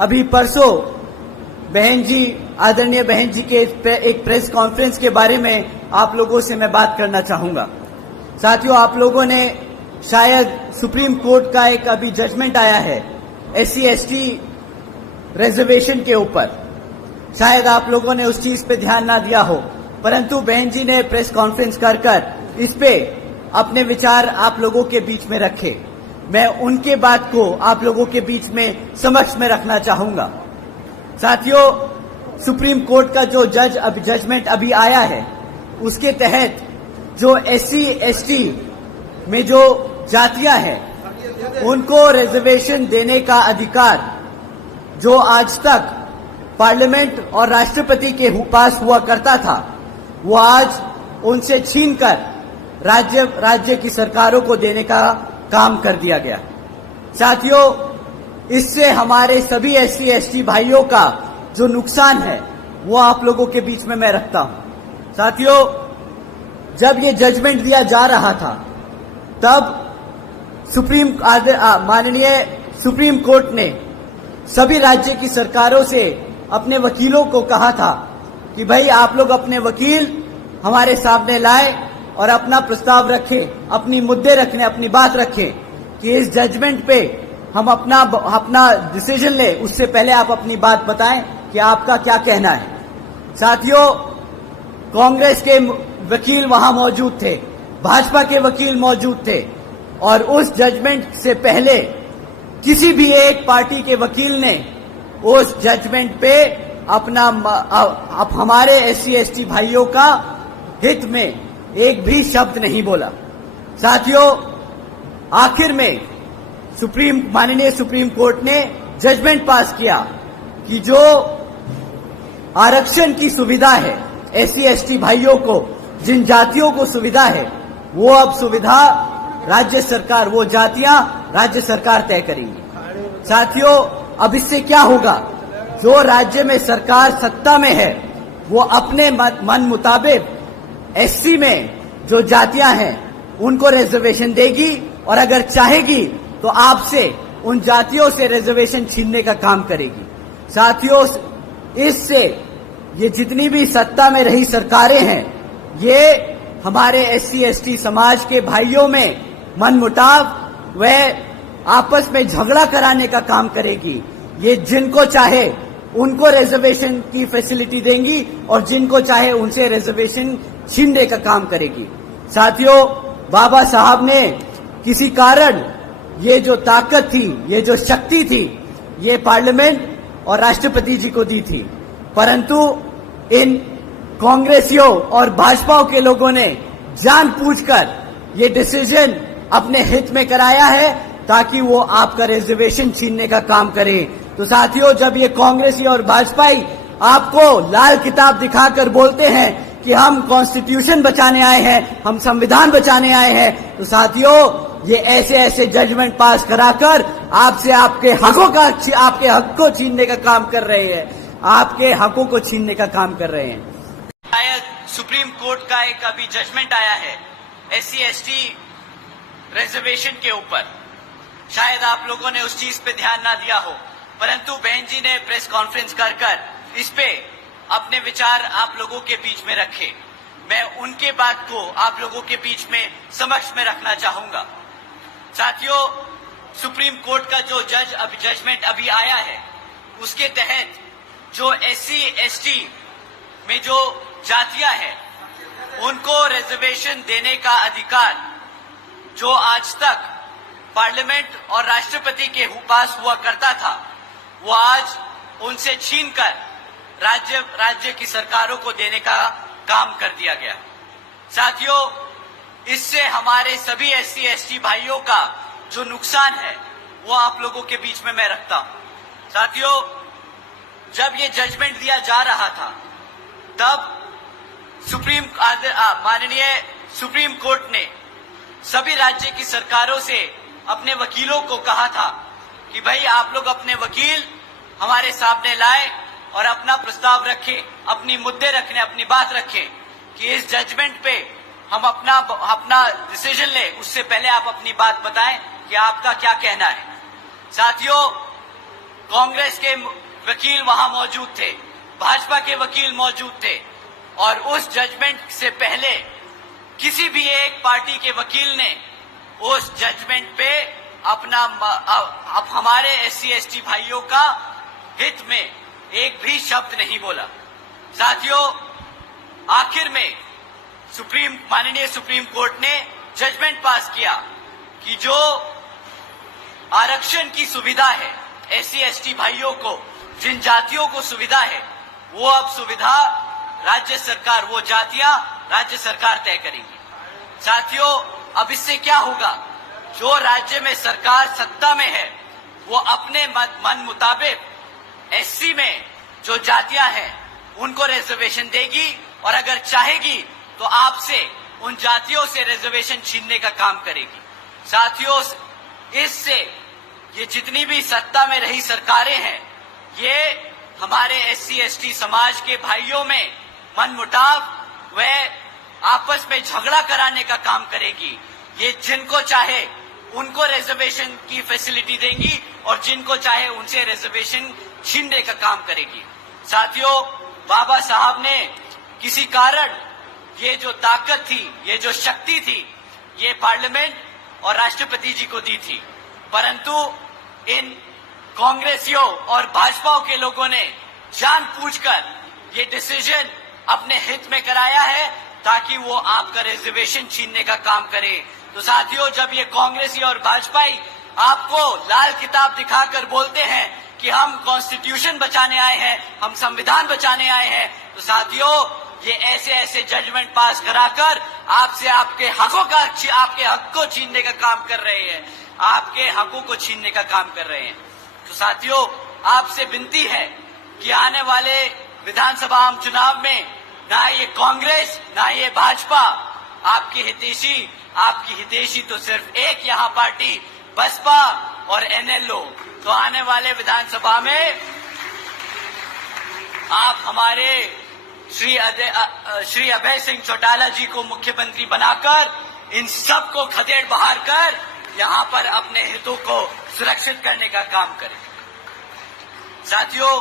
अभी परसों बहन जी, आदरणीय बहन जी के एक प्रेस कॉन्फ्रेंस के बारे में आप लोगों से मैं बात करना चाहूंगा। साथियों, आप लोगों ने शायद सुप्रीम कोर्ट का एक अभी जजमेंट आया है SC/ST रिजर्वेशन के ऊपर, शायद आप लोगों ने उस चीज पे ध्यान ना दिया हो, परंतु बहन जी ने प्रेस कॉन्फ्रेंस कर इस पे अपने विचार आप लोगों के बीच में रखे। मैं उनके बात को आप लोगों के बीच में समक्ष में रखना चाहूंगा। साथियों, सुप्रीम कोर्ट का जो जजमेंट अभी आया है, उसके तहत जो SC/ST में जो जातियां हैं उनको रिजर्वेशन देने का अधिकार जो आज तक पार्लियामेंट और राष्ट्रपति के पास हुआ करता था, वो आज उनसे छीनकर राज्य की सरकारों को देने का काम कर दिया गया। साथियों, इससे हमारे सभी SC/ST भाइयों का जो नुकसान है वो आप लोगों के बीच में मैं रखता हूं। साथियों, जब ये जजमेंट दिया जा रहा था तब माननीय सुप्रीम कोर्ट ने सभी राज्य की सरकारों से अपने वकीलों को कहा था कि भाई आप लोग अपने वकील हमारे सामने लाए और अपना प्रस्ताव रखें, अपनी मुद्दे रखने, अपनी बात रखें कि इस जजमेंट पे हम अपना डिसीजन ले, उससे पहले आप अपनी बात बताएं कि आपका क्या कहना है। साथियों, कांग्रेस के वकील वहां मौजूद थे, भाजपा के वकील मौजूद थे और उस जजमेंट से पहले किसी भी एक पार्टी के वकील ने उस जजमेंट पे हमारे SC/ST भाइयों का हित में एक भी शब्द नहीं बोला। साथियों, आखिर में माननीय सुप्रीम कोर्ट ने जजमेंट पास किया कि जो आरक्षण की सुविधा है SC/ST भाइयों को, जिन जातियों को सुविधा है, वो अब सुविधा राज्य सरकार, वो जातियां राज्य सरकार तय करेंगी। साथियों, अब इससे क्या होगा, जो राज्य में सरकार सत्ता में है वो अपने मन मुताबिक SC में जो जातियां हैं उनको रिजर्वेशन देगी और अगर चाहेगी तो आपसे उन जातियों से रिजर्वेशन छीनने का काम करेगी। साथियों, इससे ये जितनी भी सत्ता में रही सरकारें हैं, ये हमारे SC/ST समाज के भाइयों में मनमुटाव व आपस में झगड़ा कराने का काम करेगी। ये जिनको चाहे उनको रिजर्वेशन की फैसिलिटी देंगी और जिनको चाहे उनसे रिजर्वेशन छीनने का काम करेगी। साथियों, बाबा साहब ने किसी कारण ये जो ताकत थी, ये जो शक्ति थी, ये पार्लियामेंट और राष्ट्रपति जी को दी थी, परंतु इन कांग्रेसियों और भाजपाओं के लोगों ने जानबूझकर ये डिसीजन अपने हित में कराया है ताकि वो आपका रिजर्वेशन छीनने का काम करें। तो साथियों, जब ये कांग्रेसी और भाजपाई आपको लाल किताब दिखाकर बोलते हैं कि हम कॉन्स्टिट्यूशन बचाने आए हैं, हम संविधान बचाने आए हैं, तो साथियों ये ऐसे जजमेंट पास कराकर आपसे आपके हक को छीनने का काम कर रहे हैं, आपके हकों को छीनने का काम कर रहे हैं। शायद सुप्रीम कोर्ट का एक अभी जजमेंट आया है SC/ST रिजर्वेशन के ऊपर, शायद आप लोगों ने उस चीज पे ध्यान ना दिया हो, परंतु बहन जी ने प्रेस कॉन्फ्रेंस कर इस पे अपने विचार आप लोगों के बीच में रखे। मैं उनके बात को आप लोगों के बीच में समक्ष में रखना चाहूंगा। साथियों, सुप्रीम कोर्ट का जो जजमेंट अभी आया है, उसके तहत जो SC/ST में जो जातियां हैं उनको रिजर्वेशन देने का अधिकार जो आज तक पार्लियामेंट और राष्ट्रपति के पास हुआ करता था, वो आज उनसे छीनकर राज्य की सरकारों को देने का काम कर दिया गया। साथियों, इससे हमारे सभी SC/ST भाइयों का जो नुकसान है वो आप लोगों के बीच में मैं रखता हूं। साथियों, जब ये जजमेंट दिया जा रहा था तब माननीय सुप्रीम कोर्ट ने सभी राज्य की सरकारों से अपने वकीलों को कहा था कि भाई आप लोग अपने वकील हमारे सामने लाए और अपना प्रस्ताव रखें, अपनी मुद्दे रखने, अपनी बात रखें कि इस जजमेंट पे हम अपना डिसीजन ले, उससे पहले आप अपनी बात बताएं कि आपका क्या कहना है। साथियों, कांग्रेस के वकील वहां मौजूद थे, भाजपा के वकील मौजूद थे, और उस जजमेंट से पहले किसी भी एक पार्टी के वकील ने उस जजमेंट पे अपना अब हमारे एससी एसटी भाइयों का हित में एक भी शब्द नहीं बोला। साथियों, आखिर में माननीय सुप्रीम कोर्ट ने जजमेंट पास किया कि जो आरक्षण की सुविधा है एससी एसटी भाइयों को, जिन जातियों को सुविधा है, वो अब सुविधा राज्य सरकार, वो जातियां राज्य सरकार तय करेगी। साथियों, अब इससे क्या होगा? जो राज्य में सरकार सत्ता में है वो अपने मन मुताबिक एससी में जो जातियां हैं उनको रिजर्वेशन देगी, और अगर चाहेगी तो आपसे उन जातियों से रिजर्वेशन छीनने का काम करेगी। साथियों, इससे ये जितनी भी सत्ता में रही सरकारें हैं, ये हमारे एससी एसटी समाज के भाइयों में मनमुटाव व आपस में झगड़ा कराने का काम करेगी। ये जिनको चाहे उनको रिजर्वेशन की फैसिलिटी देंगी और जिनको चाहे उनसे रिजर्वेशन छीनने का काम करेगी। साथियों, बाबा साहब ने किसी कारण ये जो ताकत थी, ये जो शक्ति थी, ये पार्लियामेंट और राष्ट्रपति जी को दी थी, परंतु इन कांग्रेसियों और भाजपा के लोगों ने जानबूझकर ये डिसीजन अपने हित में कराया है ताकि वो आपका रिजर्वेशन छीनने का काम करे। तो साथियों, जब ये कांग्रेसी और भाजपाई आपको लाल किताब दिखाकर बोलते हैं कि हम कॉन्स्टिट्यूशन बचाने आए हैं, हम संविधान बचाने आए हैं, तो साथियों, ये ऐसे ऐसे जजमेंट पास कराकर आपसे आपके हक को छीनने का काम कर रहे हैं, आपके हकों को छीनने का काम कर रहे हैं। तो साथियों, आपसे विनती है कि आने वाले विधानसभा आम चुनाव में ना ये कांग्रेस ना ये भाजपा आपकी हितैषी तो सिर्फ एक यहाँ पार्टी बसपा और एनएलओ। तो आने वाले विधानसभा में आप हमारे श्री अभय सिंह चौटाला जी को मुख्यमंत्री बनाकर इन सब को खदेड़ बहार कर यहाँ पर अपने हितों को सुरक्षित करने का काम करें। साथियों,